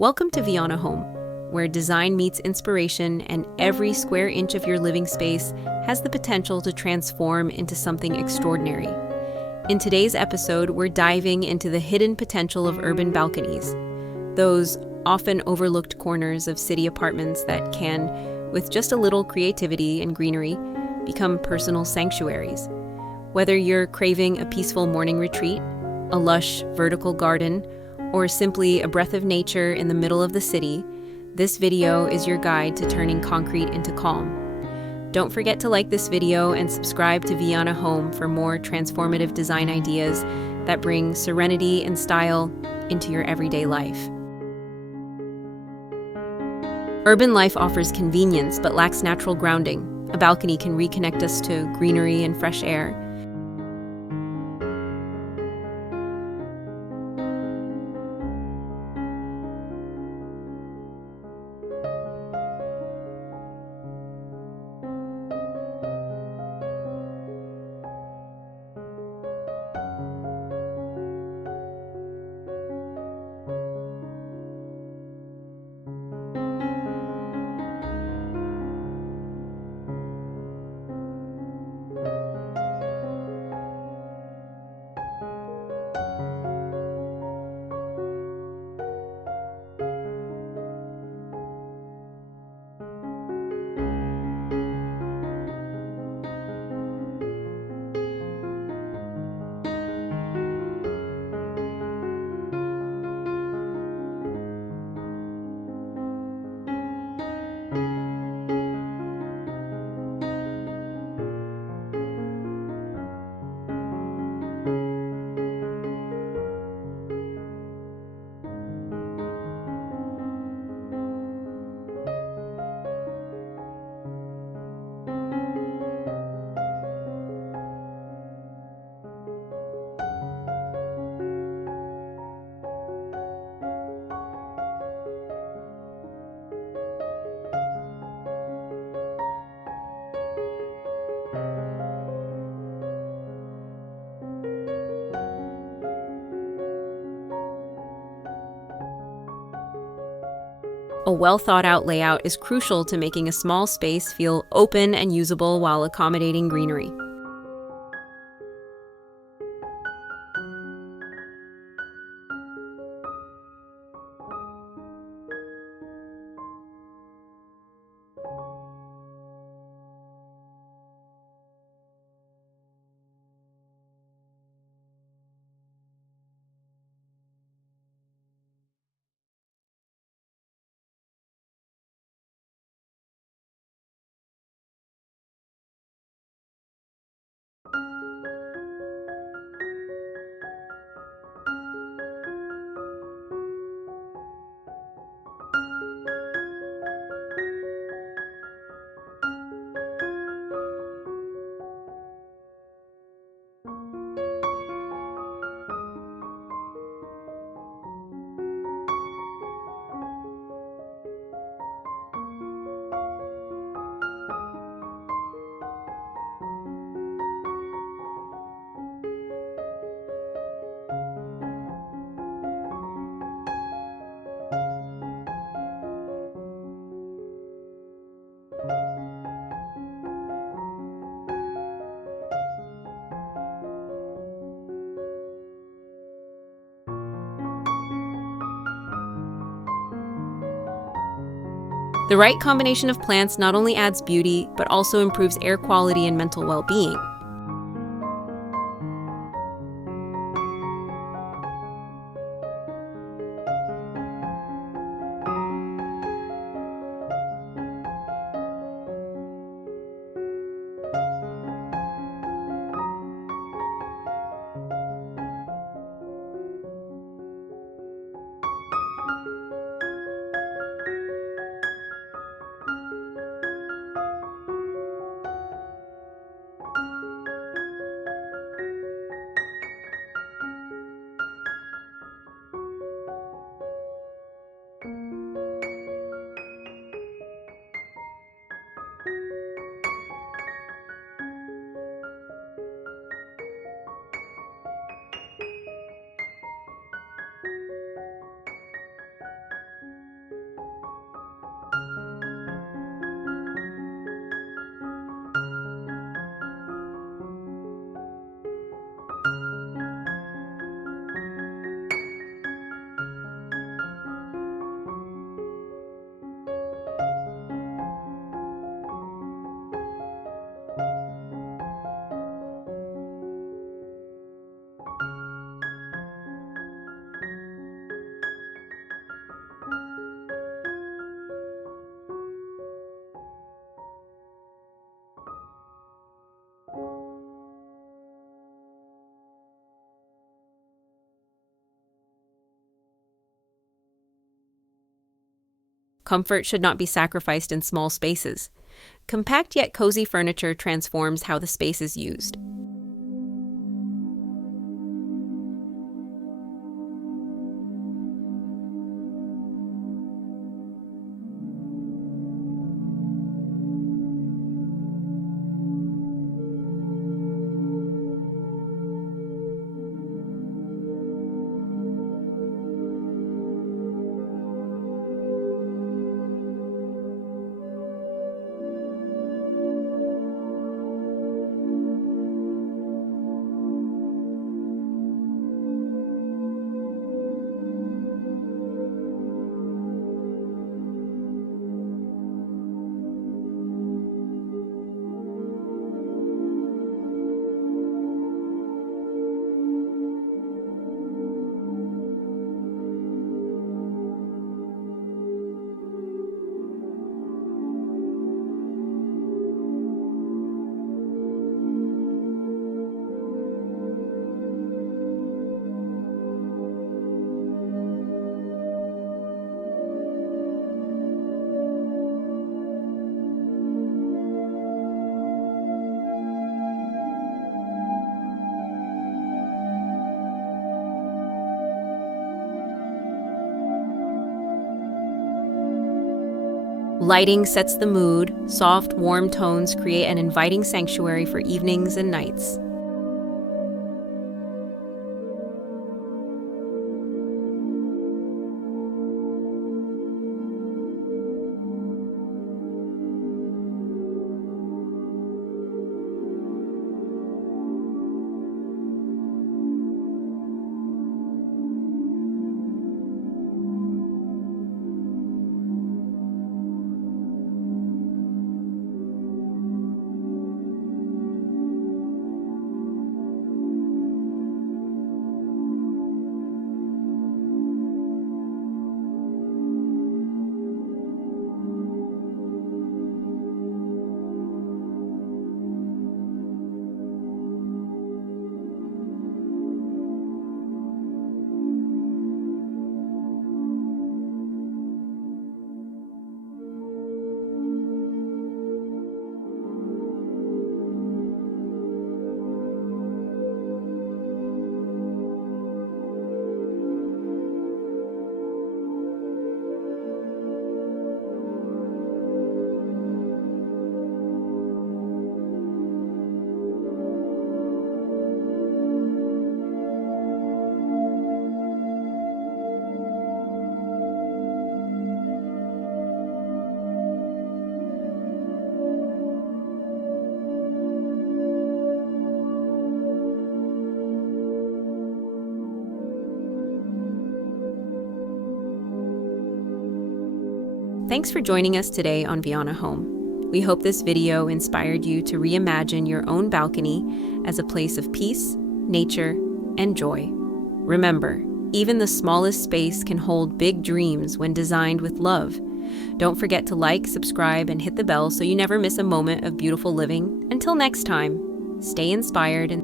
Welcome to Viana Home, where design meets inspiration and every square inch of your living space has the potential to transform into something extraordinary. In today's episode, we're diving into the hidden potential of urban balconies, those often overlooked corners of city apartments that can, with just a little creativity and greenery, become personal sanctuaries. Whether you're craving a peaceful morning retreat, a lush vertical garden, or simply a breath of nature in the middle of the city, this video is your guide to turning concrete into calm. Don't forget to like this video and subscribe to Viana Home for more transformative design ideas that bring serenity and style into your everyday life. Urban life offers convenience but lacks natural grounding. A balcony can reconnect us to greenery and fresh air. A well-thought-out layout is crucial to making a small space feel open and usable while accommodating greenery. The right combination of plants not only adds beauty, but also improves air quality and mental well-being. Comfort should not be sacrificed in small spaces. Compact yet cozy furniture transforms how the space is used. Lighting sets the mood. Soft, warm tones create an inviting sanctuary for evenings and nights. Thanks for joining us today on Viana Home. We hope this video inspired you to reimagine your own balcony as a place of peace, nature, and joy. Remember, even the smallest space can hold big dreams when designed with love. Don't forget to like, subscribe, and hit the bell so you never miss a moment of beautiful living. Until next time, stay inspired and